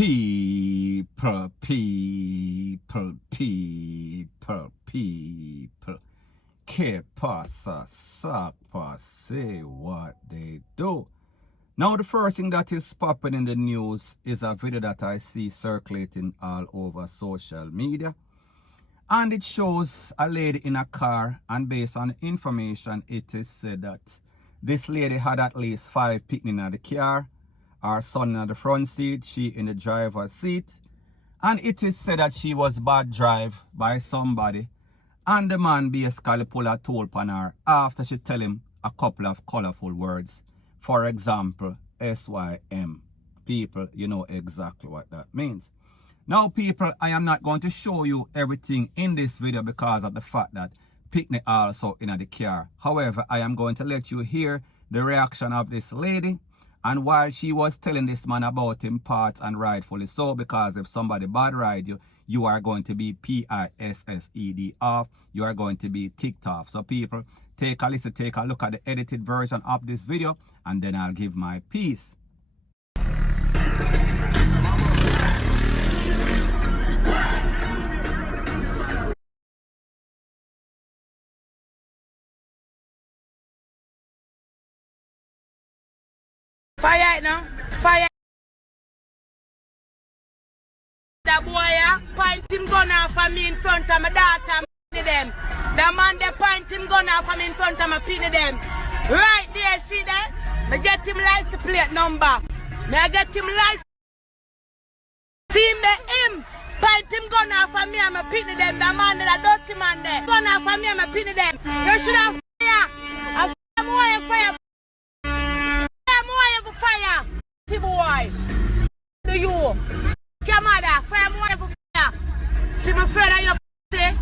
People. Que pasa, sapa, say what they do. Now the first thing that is popping in the news is a video that I see circulating all over social media. And it shows a lady in a car, and based on information, it is said that this lady had at least 5 picnic in the car. Her son in the front seat, she in the driver's seat. And it is said that she was bad drive by somebody. And the man basically pulled a toll on her after she tell him a couple of colorful words. For example, SYM. People, you know exactly what that means. Now people, I am not going to show you everything in this video because of the fact that picnic also in the car. However, I am going to let you hear the reaction of this lady. And while she was telling this man about him parts, and rightfully so, because if somebody bad ride you, you are going to be PISSED off. You are going to be ticked off. So people, take a listen, take a look at the edited version of this video, and then I'll give my piece. Fire it now. Fire. That boy, point him gun off of me in front of my daughter, and them. The man, they point him gun off of me in front of my pin them. Right there, see that? Me get him license plate number. Me I get him license. See me him. Point him gun off of me and my pin them. The man, the dirty man there. Gun off of me and my pin them. You should have fire. I fire more fire. Fire, see boy. Do you? Come on, fire more for fire. See my friend of your say.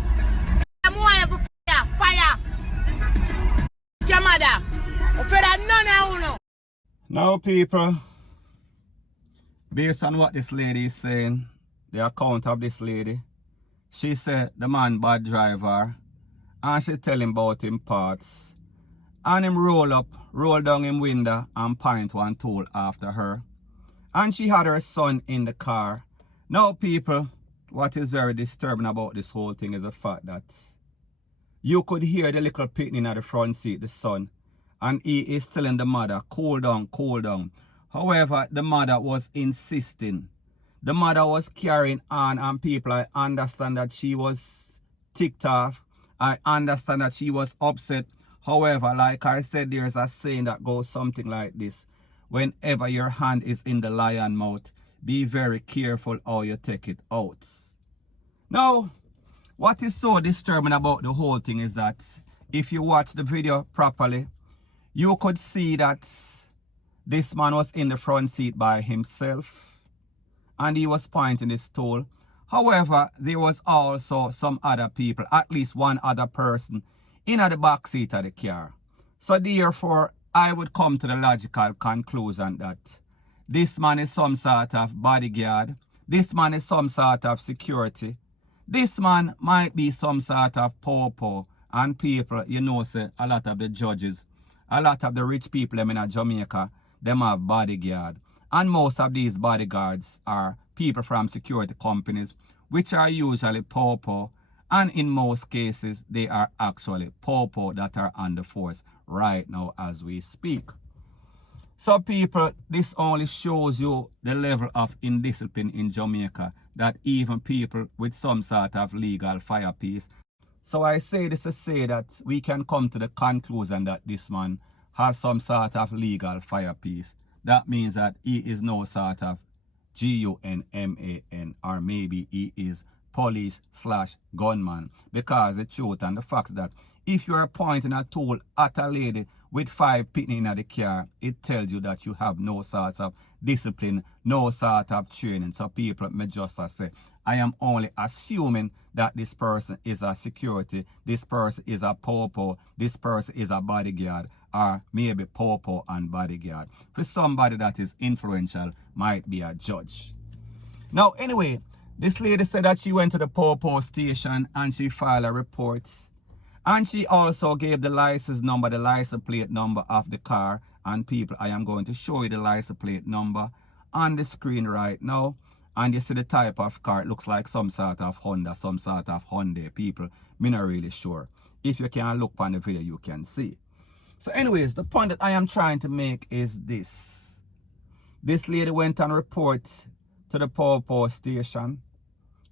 Fire more for fire, fire. Come on, afraid of none. Now people, based on what this lady is saying, the account of this lady, she said the man bad driver, and she tell him about him parts. And him roll down him window and point one tool after her. And she had her son in the car. Now people, what is very disturbing about this whole thing is the fact that you could hear the little picnic at the front seat, the son. And he is telling the mother, cool down, cool down. However, the mother was insisting. The mother was carrying on, and people, I understand that she was ticked off. I understand that she was upset. However, like I said, there's a saying that goes something like this. Whenever your hand is in the lion mouth, be very careful how you take it out. Now, what is so disturbing about the whole thing is that if you watch the video properly, you could see that this man was in the front seat by himself and he was pointing his tool. However, there was also some other people, at least one other person, in the back seat of the car. So therefore, I would come to the logical conclusion that this man is some sort of bodyguard. This man is some sort of security. This man might be some sort of popo. And people, you know, say a lot of the judges, a lot of the rich people in Jamaica, them have bodyguard. And most of these bodyguards are people from security companies, which are usually popo. And in most cases, they are actually popo that are on the force right now as we speak. So people, this only shows you the level of indiscipline in Jamaica, that even people with some sort of legal fire piece. So I say this to say that we can come to the conclusion that this man has some sort of legal fire piece. That means that he is no sort of gunman, or maybe he is police/gunman, because the truth and the fact that if you are pointing a tool at a lady with 5 picnic in the car, it tells you that you have no sort of discipline, no sort of training. So people may just say, I am only assuming that this person is a security, this person is a popo, this person is a bodyguard, or maybe popo and bodyguard. For somebody that is influential, might be a judge. Now anyway, this lady said that she went to the popo station and she filed a report. And she also gave the license number, the license plate number of the car. And people, I am going to show you the license plate number on the screen right now. And you see the type of car, it looks like some sort of Honda, some sort of Hyundai. People, me not really sure. If you can look on the video, you can see. So anyways, the point that I am trying to make is this. This lady went and reports to the Popo station.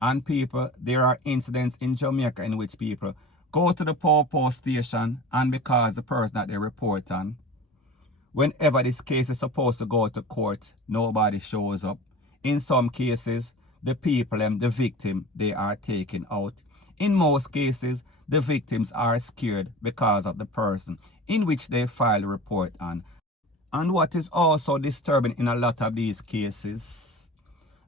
And people, there are incidents in Jamaica in which people go to the Popo station, and because the person that they report on, whenever this case is supposed to go to court, nobody shows up. In some cases, the people, the victim, they are taken out. In most cases, the victims are scared because of the person in which they file a report on. And what is also disturbing in a lot of these cases,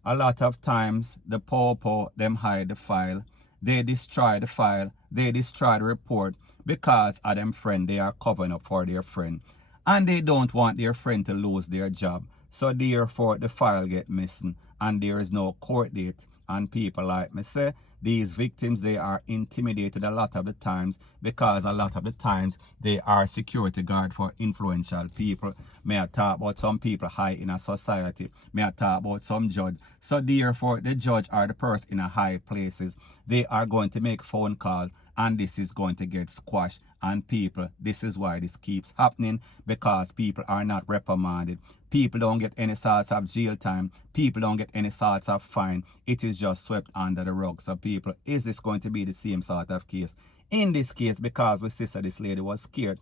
a lot of times the Popo, them hide the file, they destroy the file, they destroy the report because of them friend, they are covering up for their friend. And they don't want their friend to lose their job. So therefore the file get missing and there is no court date. And people like me say, these victims, they are intimidated a lot of the times because a lot of the times they are security guard for influential people. May I talk about some people high in a society. May I talk about some judge. So therefore the judge or the person in a high places, they are going to make phone calls and this is going to get squashed. And people, this is why this keeps happening, because people are not reprimanded. People don't get any sorts of jail time. People don't get any sorts of fine. It is just swept under the rug. So people, is this going to be the same sort of case? In this case, because we see that this lady was scared.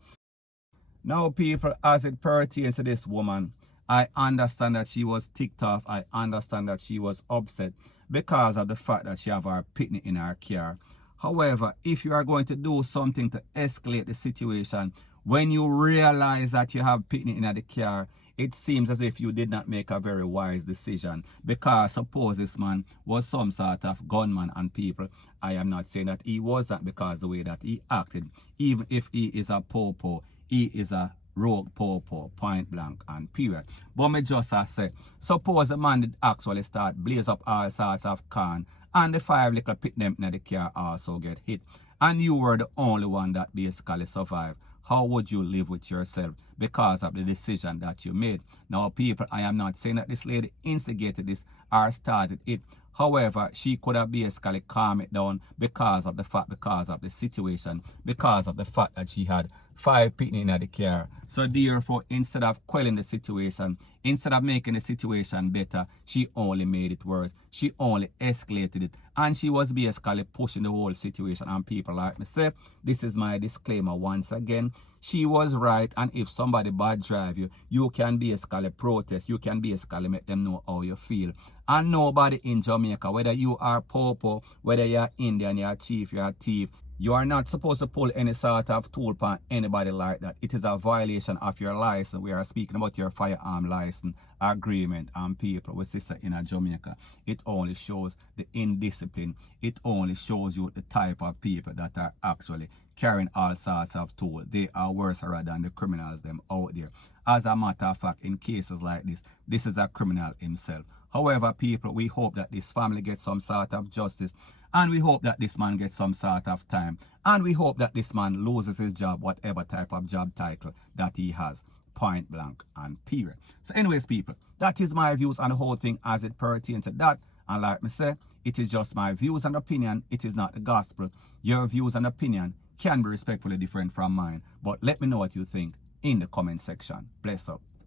Now people, as it pertains to this woman, I understand that she was ticked off. I understand that she was upset because of the fact that she have her pitney in her car. However, if you are going to do something to escalate the situation, when you realize that you have pitney in the car, it seems as if you did not make a very wise decision. Because suppose this man was some sort of gunman, and people, I am not saying that he was that because the way that he acted. Even if he is a Popo, he is a rogue Popo, point blank and period. But me just say, suppose the man did actually start blaze up all sorts of can, and the 5 little pit them in the car also get hit, and you were the only one that basically survived. How would you live with yourself because of the decision that you made? Now people, I am not saying that this lady instigated this or started it. However, she could have basically calmed it down because of the fact, because of the situation, because of the fact that she had 5 pitney in the car. So therefore, instead of quelling the situation, instead of making the situation better, she only made it worse. She only escalated it. And she was basically pushing the whole situation on people like me. Say, this is my disclaimer once again. She was right, and if somebody bad drive you, you can basically protest. You can basically make them know how you feel. And nobody in Jamaica, whether you are Popo, whether you are Indian, you are chief, you are thief, you are not supposed to pull any sort of tool on anybody like that. It is a violation of your license. We are speaking about your firearm license agreement, and people with sister in Jamaica. It only shows the indiscipline. It only shows you the type of people that are actually carrying all sorts of tools. They are worse than the criminals them out there. As a matter of fact, in cases like this is a criminal himself. However, people, we hope that this family gets some sort of justice, and we hope that this man gets some sort of time, and we hope that this man loses his job, whatever type of job title that he has, point blank and period. So anyways, people, that is my views on the whole thing as it pertains to that. And like me say, it is just my views and opinion. It is not the gospel. Your views and opinion can be respectfully different from mine, but let me know what you think in the comment section. Bless up.